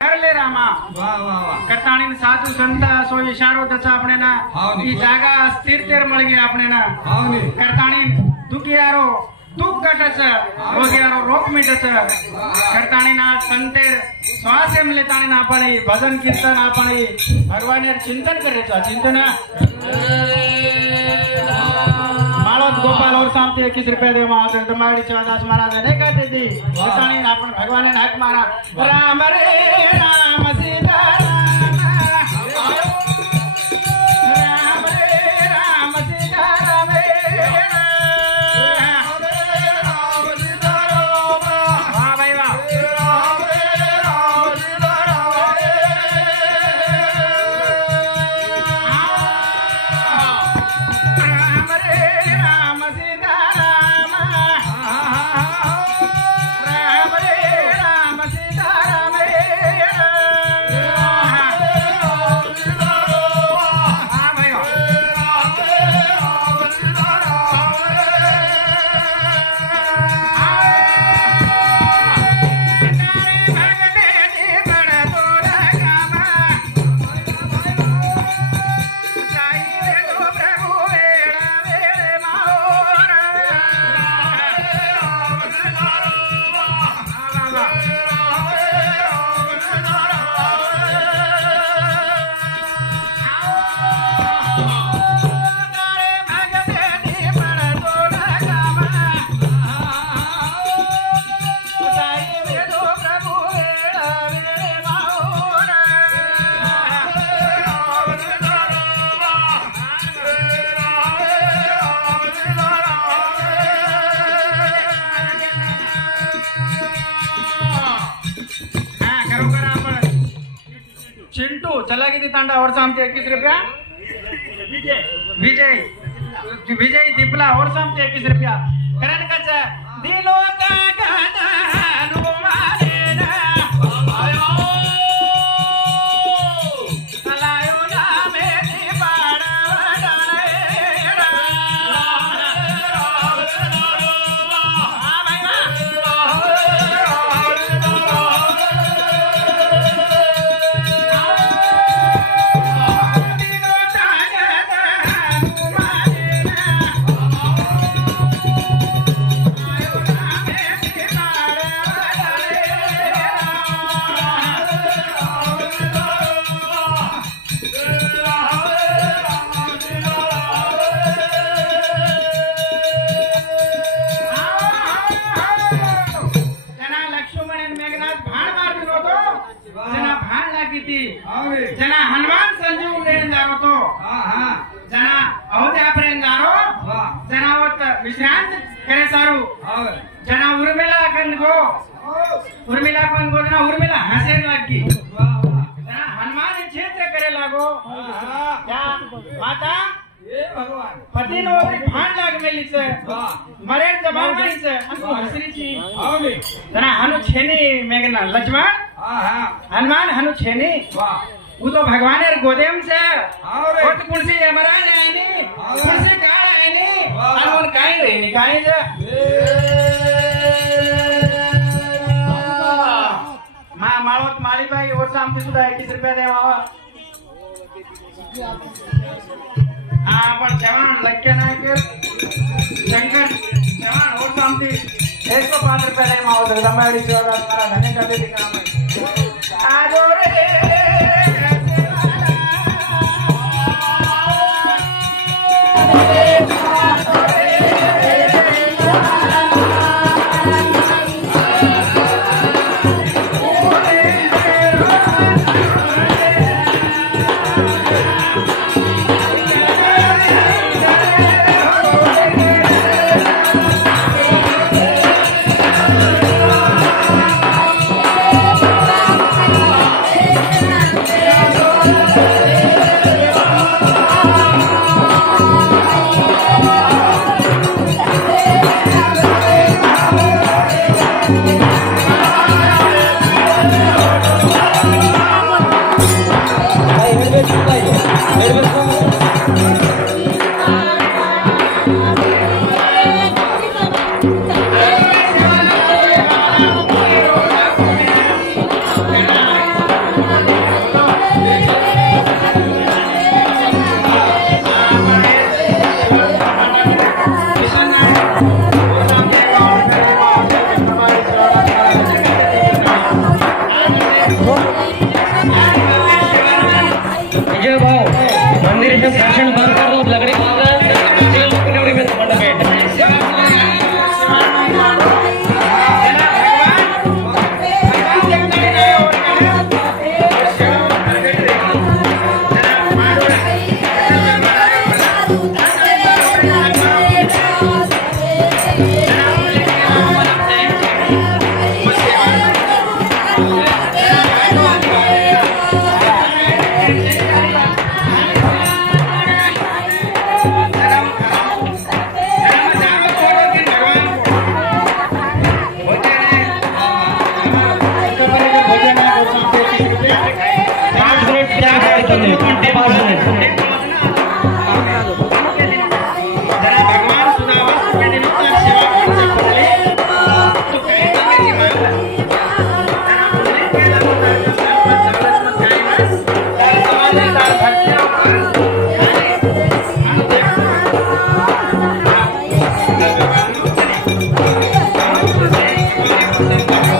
करले रामा वाह वाह वाह करताणी साधु संत सो इशारो दचा अपने ना ई जागा स्थिरतेर मळ गई अपने ना करताणी दुखियारो दुख कटच रोगियारो रोग मिटच करताणी ना संतेर श्वास एम लेताणी ना आपण भजन कीर्तन आपण भगवान चिंतन करायचं चिंतन माळोद गोपाल और सामते 21 रुपया दे महादेव दमाड़ी शिवदास महाराज ने कहते थी करताणी ना आपण भगवान ने हाथ मारा राम रे राम सीता चिंटू चला किती तांडा और सामते 21 रुपया विजय विजय दीपला और सामते 21 रुपया करण कच दिलो का गाना हनुमाने ना आयो लायो ना मेरी जना हनुमान संजीव लेन जारो तो जना अवध्या प्रेम जारो जना वत विश्रांत करे सारू जना उर्मिला कन गो जना उर्मिला हंसे लागी जना हनुमान क्षेत्र करे लागो क्या माता भगवान पति नो भान लाग मेली से मरे जबान में से अनु हसरी छी जना हनु छेनी मेघना लक्ष्मण हनुमान हनु छेनी वो तो भगवान गोदेम से और तो कुर्सी यमराज आईनी कुर्सी काल आईनी और काई रहनी काई जे मां माळोत माळी भाई और शाम सुद्धा 21 रुपया देवा पण जवान लक्ष्य नायक शंकर जवान और शाम 105 रुपया दे माओ दमाड़ी शिवदास महाराज धन्य कर दे काम आजो रे विजय भाव मंदिर से दर्शन बंद कर दो लगड़ी में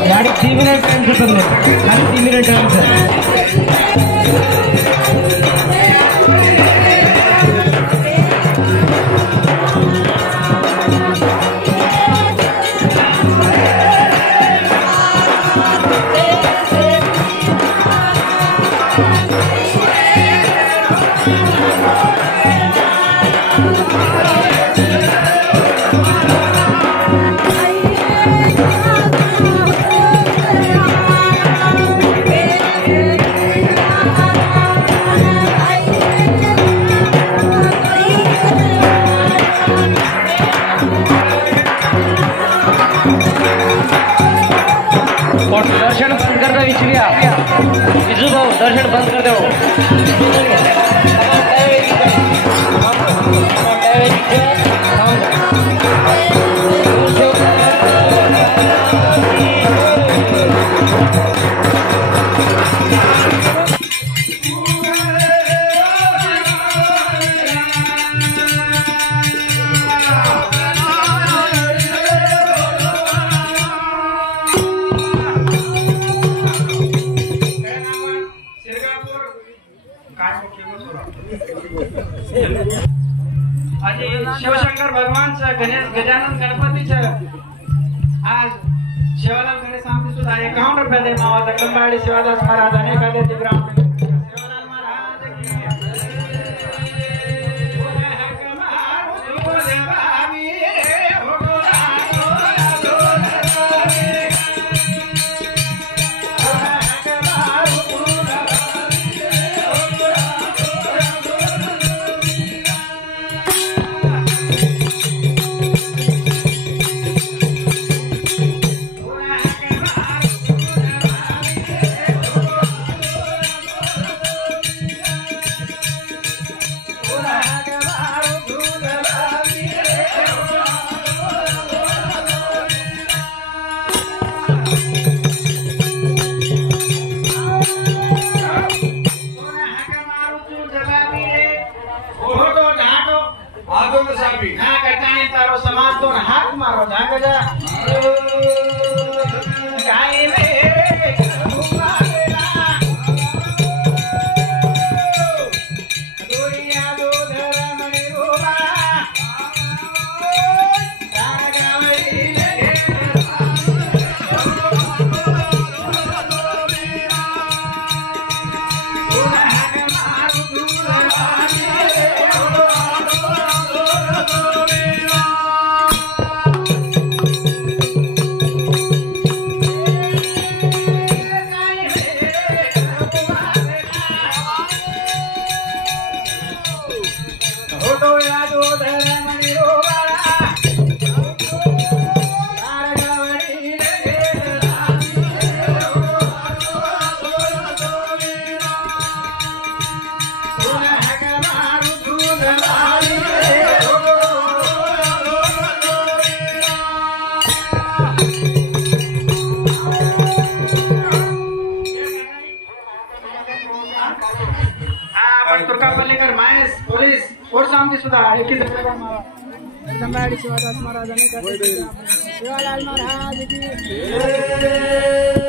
यार 3 मिनट टाइम से करने खाली 3 मिनट टाइम से दर्शन बंद कर दो विजू भाव दर्शन बंद कर दो शिवशंकर भगवान गजानन गणपती आज शिवालाल गणेश आमचे सुद्धा 51 रुपये दे मावा जगदंबाडी शिवादास महाराज अनेक आले ग्राम शिवालाल महाराज तारो समाज तो हाथ मारो जाग जा गाय रे दुनिया दो धर्म निरोबा तुर्कापल्लीकर माहेश पोलीस कोर्स आमची सुद्धा एकीच जगदंबाडी शिवादास महाराज शिवालाल महाराज की